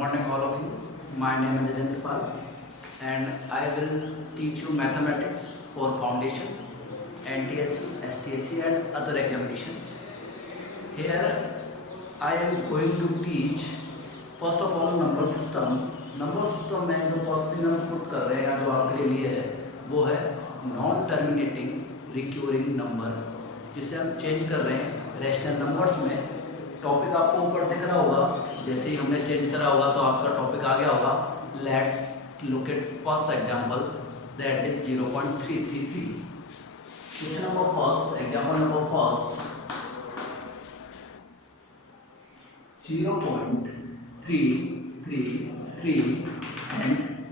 morning, all of you. My name is Ajay Pal, and I will teach you mathematics for foundation, NTSC, STSC, and other examination. Here, I am going to teach first of all number system. Number system में जो first thing हम put कर रहे हैं जो आपके लिए है वो है नॉन टर्मिनेटिंग रिक्यूरिंग नंबर, जिसे हम चेंज कर रहे हैं रैशनल नंबर्स में। टॉपिक आपको ऊपर दिख रहा होगा, जैसे ही हमने चेंज करा होगा तो आपका टॉपिक आ गया होगा। Let's look at first example, that is 0.333। Question number first, example number first, 0.333 and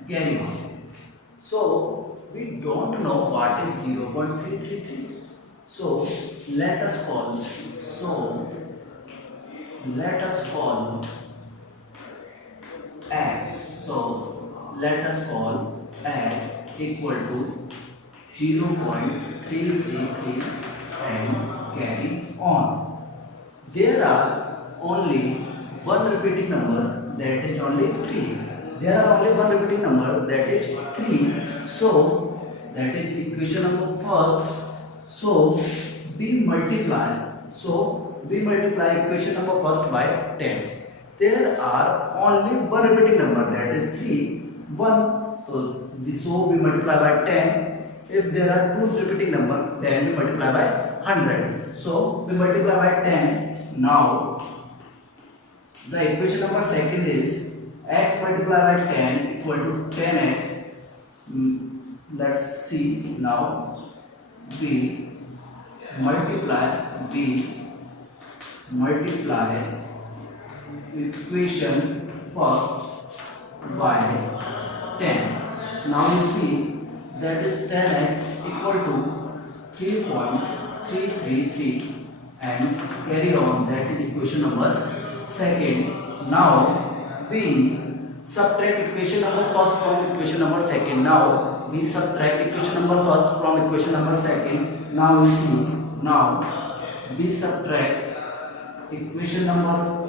carry on. So we don't know what is 0.333. So let us call x. So let us call x equal to 0.333 and carry on. There are only one repeating number, that is only 3. There are only one repeating number, that is 3. So that is equation number first. So we multiply equation number first by 10. There are only one repeating number, that is 3, 1. So we multiply by 10. If there are two repeating number, then we multiply by 100. So we multiply by 10. Now the equation number second is x multiplied by 10 equal to 10x. Let's see now. We multiply equation first by 10. Now you see that is 10x equal to 3.333 and carry on, that is equation number second. Now we subtract equation number first from equation number second. Now we subtract equation number first from equation number second. Now we see, now we subtract equation number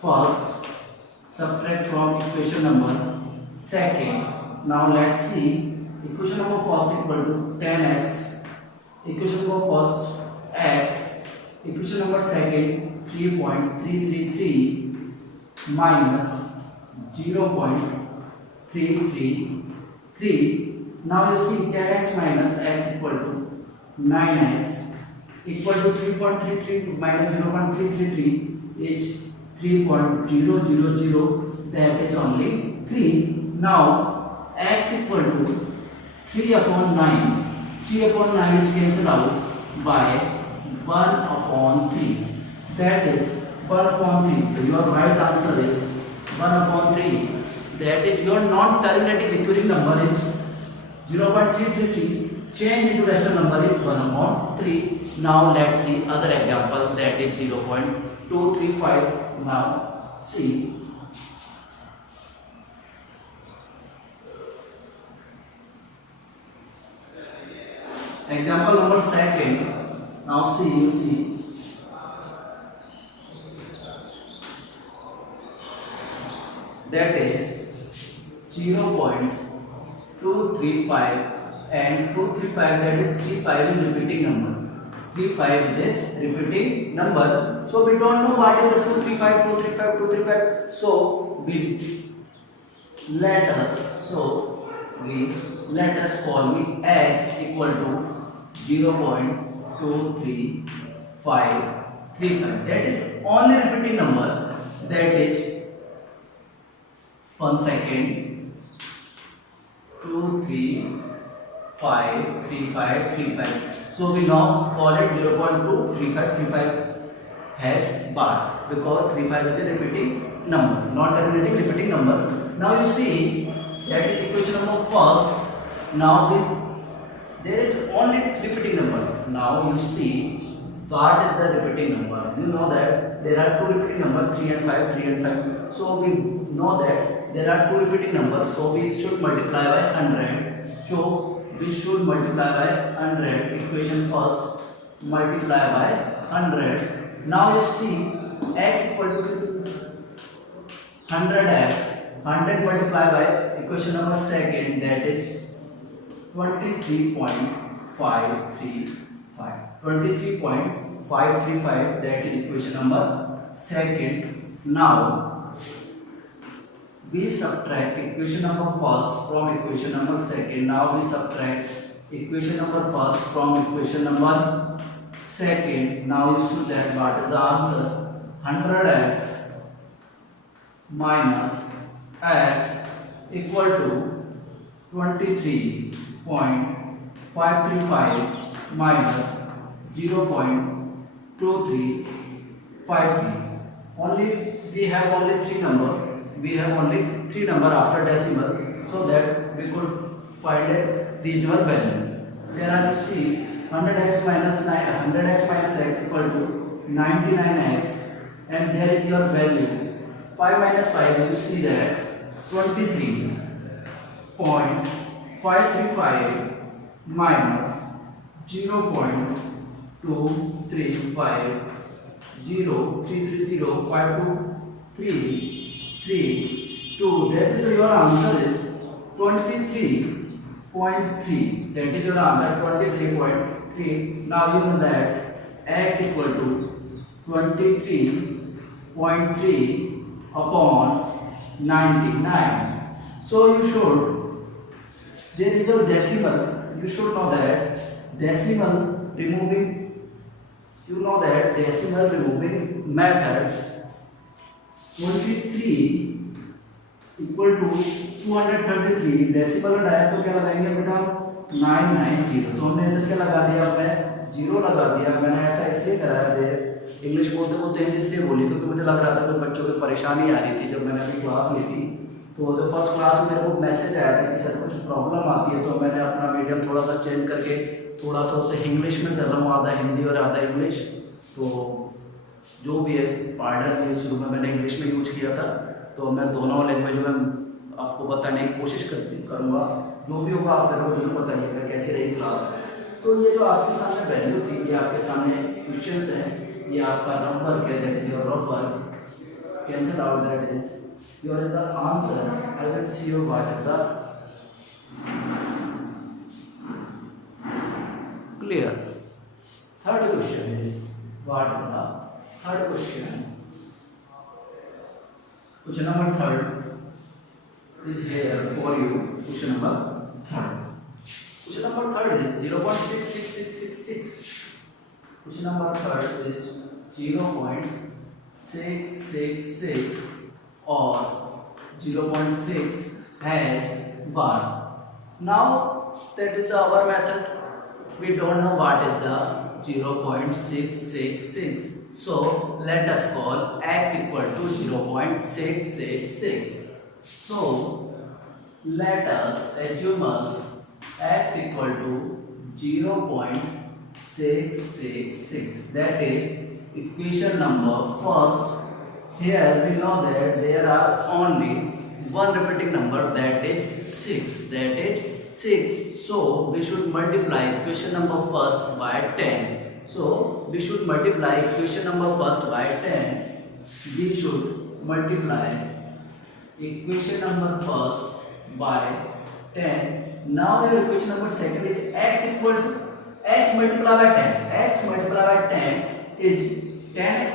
first, subtract from equation number second. Now let's see, equation number first equal to 10x, equation number first x, equation number second 3.333 minus 0.333. Now you see 10x minus x equal to 9x equal to 3.33 minus 0.333 is 3.000, that is only 3. Now x equal to 3 upon 9. 3 upon 9 is cancelled out by 1 upon 3, that is 1 upon 3. So your right answer is 1 upon 3, that is your non-terminating recurring number is 0.333. Change into rational number is 1 upon 3. Now let's see other example, that is 0.235. Now see, example number second. Now see, you see, that is 0.235 and 235, that is 35 is repeating number. 35 is repeating number. So we don't know what is the 235. So we let us call me x equal to 0.23535. That is only repeating number, that is 1 second, 2 3 5 3 5 3 5. So we now call it 0.23535 has bar, because 35 is a repeating number, not terminating repeating number. Now you see that is equation number first. Now there is only repeating number. Now you see what is the repeating number. You know that there are two repeating numbers, 3 and 5, 3 and 5. So we know that there are two repeating numbers. So we should multiply by 100. So we should multiply by 100. Equation first, multiply by 100. Now you see x equal to 100x, 100 multiplied by equation number second, that is 23.535. 23.535, that is equation number second. Now we subtract equation number first from equation number second. Now we subtract equation number first from equation number second. Now you see that what is the answer? 100x minus x equal to 23.535 minus 0.2353. Only we have only three number. We have only three number after decimal, so that we could find a reasonable value. There are you see 100x minus 100x minus x equal to 99x, and there is your value 5 minus 5. You see that 23.535 minus 0.235 0.3305232. That is your answer is 23.3. That is your answer, 23.3. Now you know that x equal to 23.3 upon 99. So you should, there is a decimal. You should know that decimal removing. You know that decimal removing method. 23 equal to 233 decimal हटाया तो क्या लगाएंगे बेटा 990. तो हमने इधर क्या लगा दिया, हमने जीरो लगा दिया. मैंने ऐसा इसलिए कराया दे इंग्लिश बोलते बोलते हैं इसलिए बोली क्योंकि मुझे लग रहा था कुछ बच्चों को परेशानी आ रही थी. जब मैंने अपनी क्लास ली थी तो फर्स्ट क्लास में मेरे को मैसेज आया था कि सर कुछ प्रॉब्लम आती है, तो मैंने अपना मीडियम थोड़ा सा चेंज करके थोड़ा सा उसे इंग्लिश में कर रहा हूँ, आधा हिंदी और आधा इंग्लिश. तो जो भी है पार्डर के शुरू में मैंने इंग्लिश में यूज किया था, तो मैं दोनों लैंग्वेज में आपको बताने की कोशिश करूँगा. जो भी होगा आप मेरे को जरूर बताइएगा कैसी रही क्लास. तो ये जो आपके सामने वैल्यू थी, ये आपके सामने क्वेश्चंस हैं, ये आपका नंबर क्या है, your number cancel out, that is your the answer. I will see you what is the clear. Third question is what is the third question. Question number third is here for you. Question number third. Question number third is 0.66666. Question number third is 0.666 or 0.6 has 1. Now that is our method. We don't know what is the 0.666. So let us call x equal to 0.666. So let us assume x equal to 0.666. That is equation number first. Here we know that there are only one repeating number, that is 6. That is 6. So we should multiply equation number first by 10. So we should multiply equation number first by 10. We should multiply equation number first by 10. Now your equation number second is x equal to x multiplied by 10. X multiplied by 10 is 10x.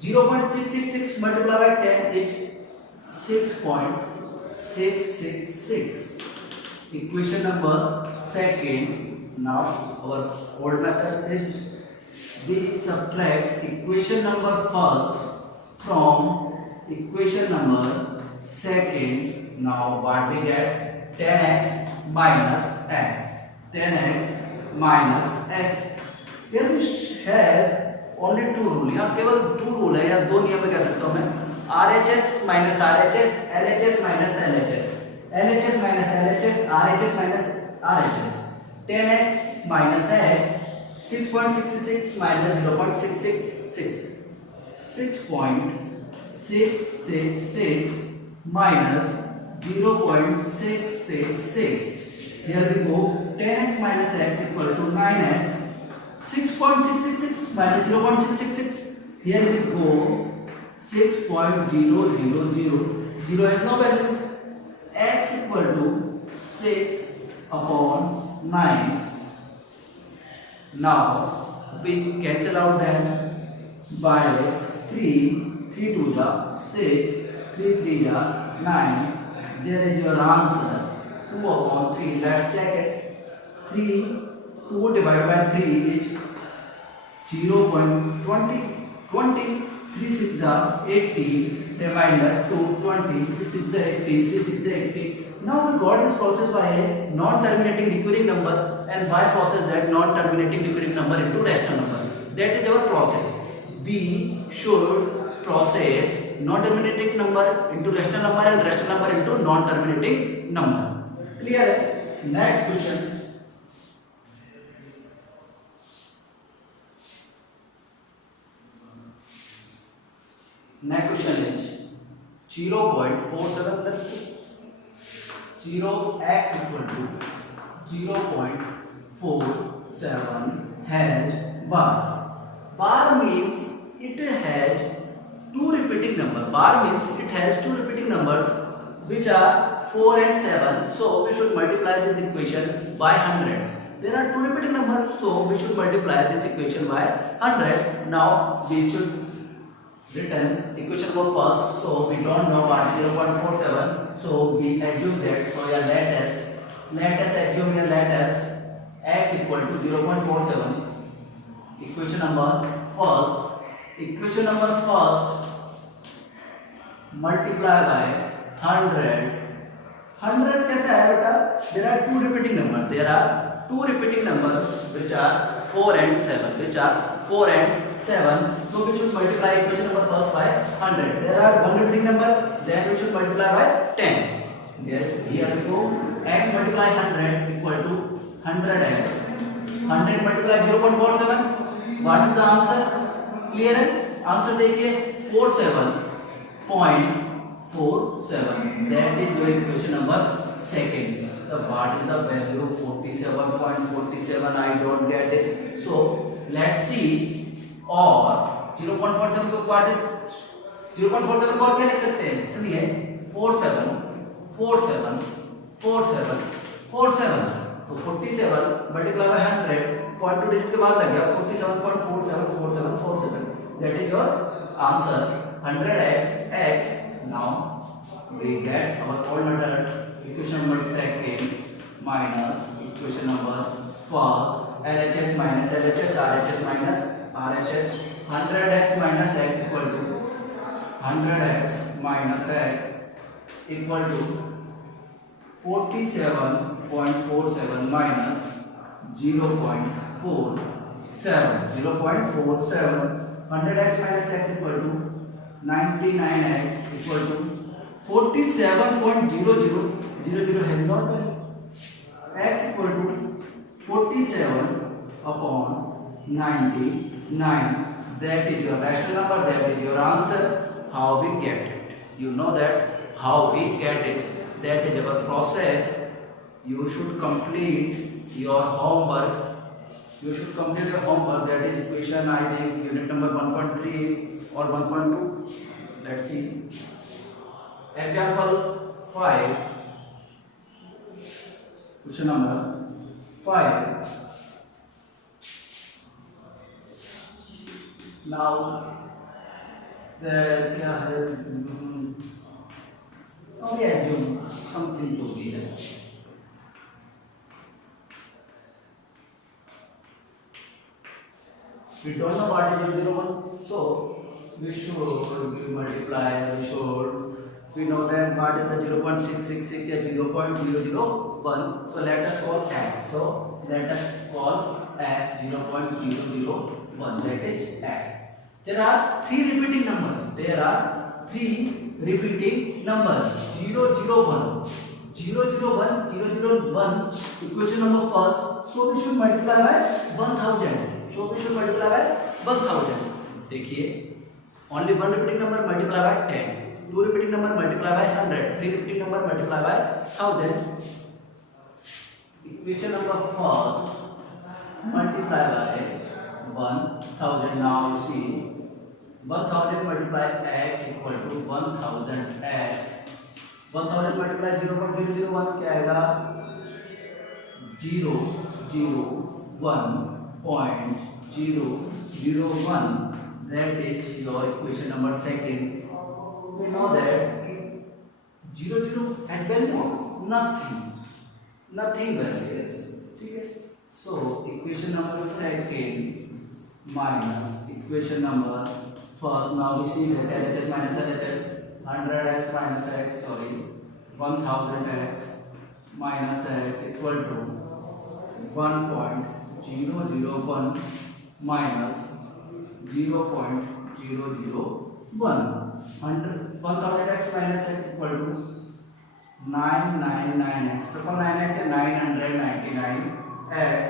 0.666 multiplied by 10 is 6.666. Equation number second. Now our old method is we subtract equation number first from equation number second. Now what we get? 10x minus x. 10x minus x. Here we have only two rule. यहाँ केवल two rule है, या दो नियम में कह सकता हूँ मैं. RHS minus RHS, LHS minus LHS, LHS minus LHS, RHS minus RHS. 10x minus x, 6.66 minus 0.666. 6.666 minus 0.666. Here we go. 10x minus x equal to 9x. 6.666 minus 0.666. Here we go. 6.000. 0 has no value. X equal to 6 upon 9. Now we cancel out them by 3. 3 2 ja 6, 3 3 ja 9. There is your answer 2 upon 3. Let's check it. 3 2 divided by 3 is 0.20. 20 3 6 are 80. Remainder 2 20. 3 6 are 80. 3 6 are 80. Now we got this process by a non-terminating recurring number, and by process that non-terminating recurring number into rational number. That is our process. We should process non-terminating number into rational number and rational number into non-terminating number. Clear? Next questions. Next question is 0.47 plus 0x equal to 0.47 has bar. Bar means it has two repeating numbers. Bar means it has two repeating numbers which are 4 and 7. So we should multiply this equation by 100. There are two repeating numbers, so we should multiply this equation by 100. Now we should written equation for first, so we don't know what 0.47, so we assume that. So yeah, let us assume here, let us x equal to 0.47. equation number first multiply by 100. 100 कैसा है बेटा? There are two repeating numbers which are 4 and 7, so we should multiply equation number first by 100. There are one repeating number, then we should multiply by 10. Here we go. X multiply 100 equal to 100x. 100 multiply 0.47. What is the answer? Clear है? Answer देखिए 47.47. That is your equation number second. So what is the value? 47.47. I don't get it. So let's see. और 0.47 को क्या 0.47 को और क्या लिख सकते हैं? सुनिए 47 तो 47 multiply by 100 point two digit के बाद लग गया 47.47. That is your answer 100x. Now we get our old method equation number second minus equation number first. LHS minus LHS, RHS minus RHS. 100x minus x equal to 100x minus x equal to 47.47 minus 0.47. 100x minus x equal to 99x equal to 47.0000 has not value. X equal to 47 upon 99. That is your rational number. That is your answer. How we get it? You know that how we get it. That is our process. You should complete your homework. That is equation, I think unit number 1.3 or 1.2. Let's see. Example 5. Question number 5. Now there क्या है? We assume something to be there. We don't know what is 001, so we multiply. We know that what is the 0.666 or 0.001. So let us call x. So let us call x 0.001. That is x. There are three repeating numbers. 001. 001. Equation number first. So we should multiply by 1000. देखिए, only one repeating number multiply by 10. Two repeating number multiply by 100. Three repeating number multiply by 1000. Equation number first multiply by 1000. Now you see 1000 multiply x equal to 1000x. 1000 multiply 0.001 क्या आएगा? 001.001. That is your equation number second. We know that 0 has value nothing value is, ठीक है. So equation number second minus equation number first. Now we see that LHS minus LHS, 100x minus x, sorry, 1000x minus x equal to 1.001 minus 0.001. 1000x minus x equal to 999x. 999x is 999x.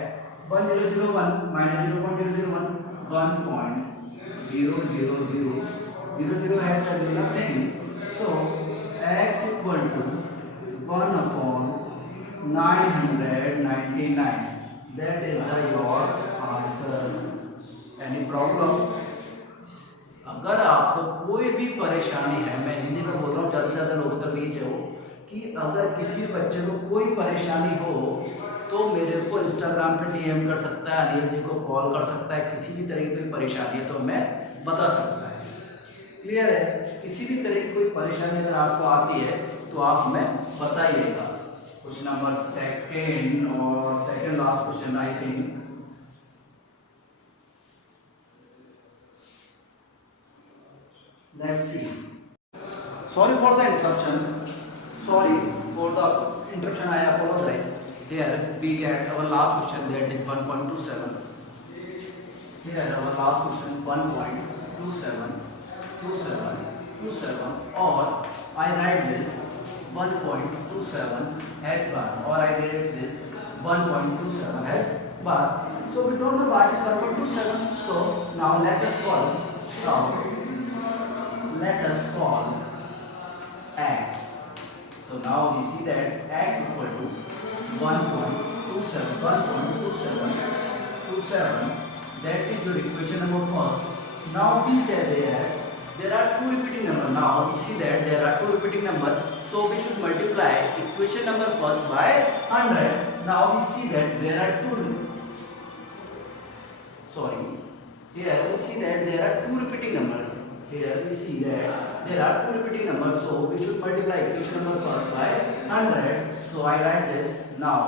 1001 minus 0.001, 1.000. 00 has value nothing. So x equal to 1 upon 999. That is your answer. Any problem? अगर आपको कोई भी परेशानी है, मैं हिंदी में बोल रहा हूँ, ज़्यादा से ज़्यादा लोगों तक रीच हो, कि अगर किसी बच्चे को कोई परेशानी हो तो मेरे को इंस्टाग्राम पे डीएम कर सकता है, अनिल जी को कॉल कर सकता है. किसी भी तरह की कोई परेशानी है तो मैं बता सकता है. क्लियर है? किसी भी तरह की कोई परेशानी अगर आपको आती है तो आप हमें बताइएगा. क्वेश्चन नंबर सेकंड और second last question I think. Let's see. Sorry for the interruption. I apologize. Here we get our last question, that is 1.27. Here our last question 1.27 or I write this 1.27 as bar, or I write this 1.27 as bar. So we don't know what is 1.27. So now let us call x. So now we see that x equal to 1.27. That is your equation number first. Now we say there are two repeating numbers. Now we see that there are two repeating numbers. So we should multiply equation number first by 100. Now we see that there are two. Sorry. Here we see that there are two repeating numbers. So we should multiply equation number first by 100. So I write this now.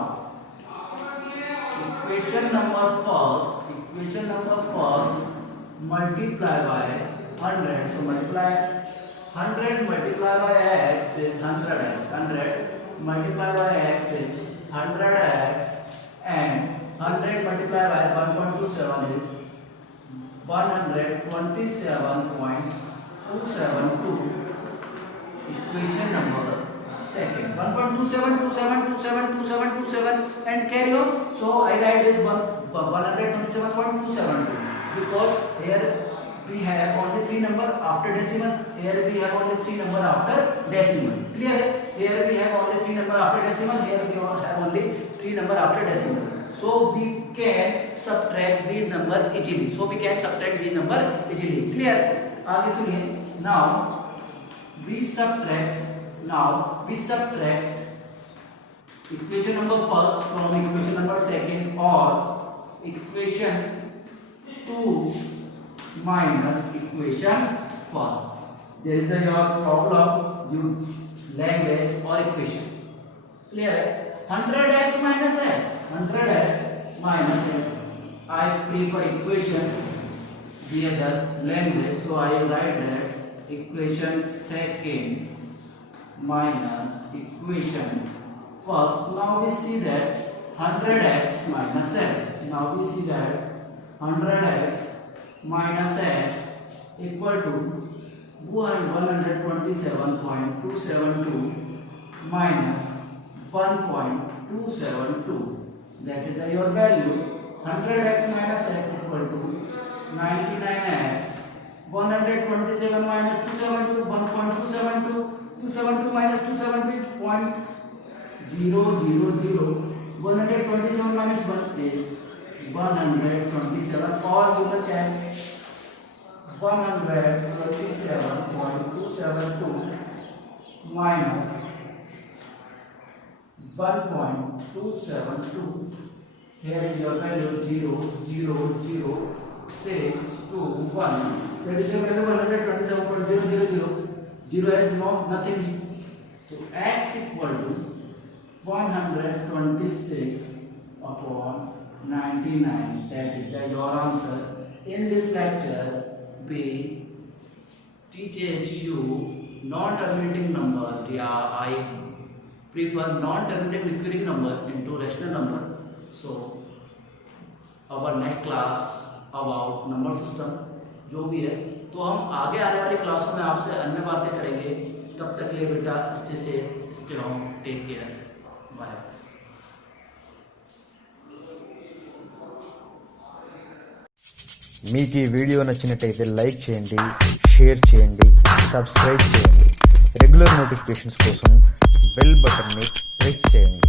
Equation number first multiply by 100. So multiply 100 multiply by x is 100x. 100 multiply by x is 100x, and 100 multiply by 1.27 is 127.272. Equation number second. 1.27 and carry on. So I write this 127.272 because here we have only 3 number after decimal. Here we have only 3 number after decimal. Clear? Here we have only 3 number after decimal. Here we have only 3 number after decimal. So we can subtract these number easily. Clear? आगे सुनिए. Now we subtract equation number first from equation number second, or equation 2 minus equation first. There is your problem, language or equation. Clear? 100x minus x. I prefer equation the other language, so I write that equation second minus equation first. Now we see that 100x minus x. 100x minus x equal to 127.272 minus 1.272. That is your value. 100x minus x equal to 99x. 127 minus 272, 1.272. 272 minus 272 is 0.000. 127 minus 1 is 127, or you can 127.272 minus 1.272. Here is your value 0, 0, 0, 6, 2, 1. That is your value 127.000. 0 is nothing. So x equal to 126 upon 99. That is your answer. In this lecture, we teaches you non-terminating number. I prefer non-terminating recurring number into rational number. So our next class about number system जो भी है, तो हम आगे आने वाली क्लासों में आपसे अन्य बातें करेंगे. तब तक के लिए बेटा stay safe, stay home, take care, bye. మీకు ఈ వీడియో నచ్చినట్టయితే లైక్ చేయండి, షేర్ చేయండి, సబ్స్క్రైబ్ చేయండి. రెగ్యులర్ నోటిఫికేషన్స్ కోసం బెల్ బటన్ని ప్రెస్ చేయండి.